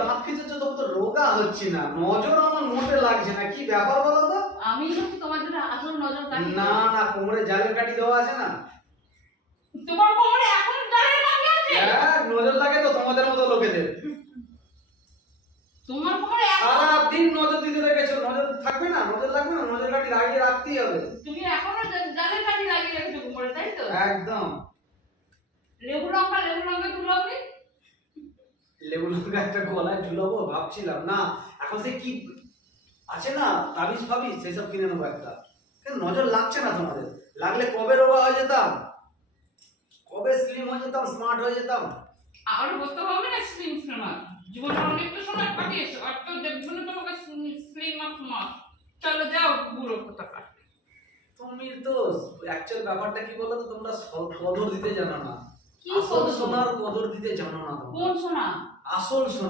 দাঁত খিচেছো তবু তো রোগা হচ্ছে না, নজর আমার মোটে লাগছে না, কি ব্যাপার বলো তো? আমি হচ্ছে তোমার জন্য আসল নজর কাটি। না না, কোমরে জালের কাঠি দেওয়া আছে না? তোমার কোমরে এখন জালের কাঠি আছে? হ্যাঁ, নজর লাগে তো তোমাদের মতো লোকেদের। তোমার কোমরে এখন সারাদিন নজর দিতে রেখেছো, নজর থাকবে না? নজর লাগবে না? নজর কাঠি লাগিয়ে রাখতেই হবে। তুমি এখনো জালের কাঠি লাগিয়ে রেখেছো কোমরে, তাই তো? একদম। লেবু লঙ্কা তুলবি? লেবু লঙ্কা একটা গলায় ঝুলাবো ভাবছিলাম, না এখন সে কি আছে না তাবিজ ফাবিজ সেসব কিনে নেবো একটা। কিন্তু নজর লাগছে না তোমাদের, লাগলে কবে রোগা হয়ে যেতাম, কবে স্লিম হয়ে যেতাম, স্মার্ট হয়ে যেতাম। আর বলতে হবে না স্লিম স্মার্ট, জীবনে অনেকটা সময় কাটিয়েছো, আর তো দেখবো না তোমাকে স্লিম আর স্মার্ট। চলো যাও বুড়ো কোথাকার। তুমি তো অ্যাকচুয়াল ব্যাপারটা কি বলো তো, তোমরা কদর দিতে জানো না। কি আসল কদর? সোনার কদর দিতে জানো না তোমরা। কোন সোনা? আসল সোনা।